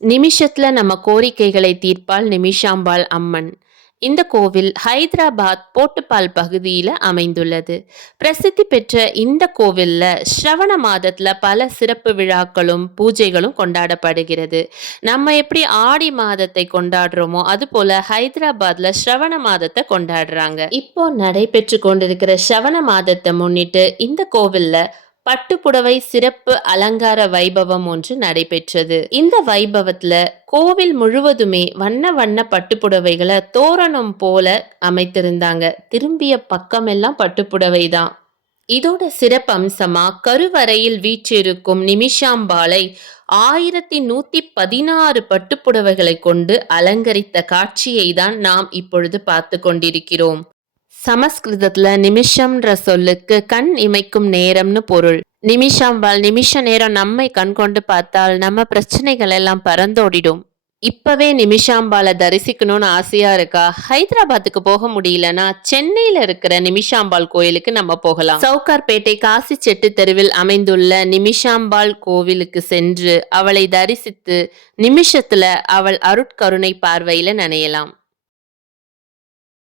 நிமிஷத்துல நம்ம கோரிக்கைகளை தீர்ப்பாள் நிமிஷாம்பாள் அம்மன். இந்த கோவில் ஹைதராபாத் போட்டுப்பால் பகுதியில அமைந்துள்ளது. பிரசித்தி பெற்ற இந்த கோவில்ல ஸ்ரவண மாதத்துல பல சிறப்பு விழாக்களும் பூஜைகளும் கொண்டாடப்படுகிறது. நம்ம எப்படி ஆடி மாதத்தை கொண்டாடுறோமோ அதுபோல ஹைதராபாத்ல ஸ்ரவண மாதத்தை கொண்டாடுறாங்க. இப்போ நடைபெற்று கொண்டிருக்கிற ஸ்ரவண மாதத்தை முன்னிட்டு இந்த கோவில்ல பட்டுப்புடவை சிறப்பு அலங்கார வைபவம் ஒன்று நடைபெற்றது. இந்த வைபவத்துல கோவில் முழுவதுமே வண்ண வண்ண பட்டுப்புடவைகளை தோரணம் போல அமைத்திருந்தாங்க. திரும்பிய பக்கமெல்லாம் பட்டுப்புடவை தான். இதோட சிறப்பு அம்சமா கருவறையில் வீற்றிருக்கும் நிமிஷாம்பாளை 1116 பட்டுப்புடவைகளை கொண்டு அலங்கரித்த காட்சியை தான் நாம் இப்பொழுது பார்த்து கொண்டிருக்கிறோம். சமஸ்கிருதத்துல நிமிஷம்ன்ற சொல்லுக்கு கண் இமைக்கும் நேரம்னு பொருள். நிமிஷாம்பாள் நிமிஷ நேரம் நம்மை கண் கொண்டு பார்த்தால் நம்ம பிரச்சனைகள் எல்லாம் பறந்தோடிடும். இப்பவே நிமிஷாம்பாளை தரிசிக்கணும்னு ஆசையா இருக்கா? ஹைதராபாத்துக்கு போக முடியலன்னா சென்னையில இருக்கிற நிமிஷாம்பாள் கோயிலுக்கு நம்ம போகலாம். சவுகார்பேட்டை காசி செட்டு தெருவில் அமைந்துள்ள நிமிஷாம்பாள் கோவிலுக்கு சென்று அவளை தரிசித்து நிமிஷத்துல அவள் அருட்கருணை பார்வையில நனையலாம்.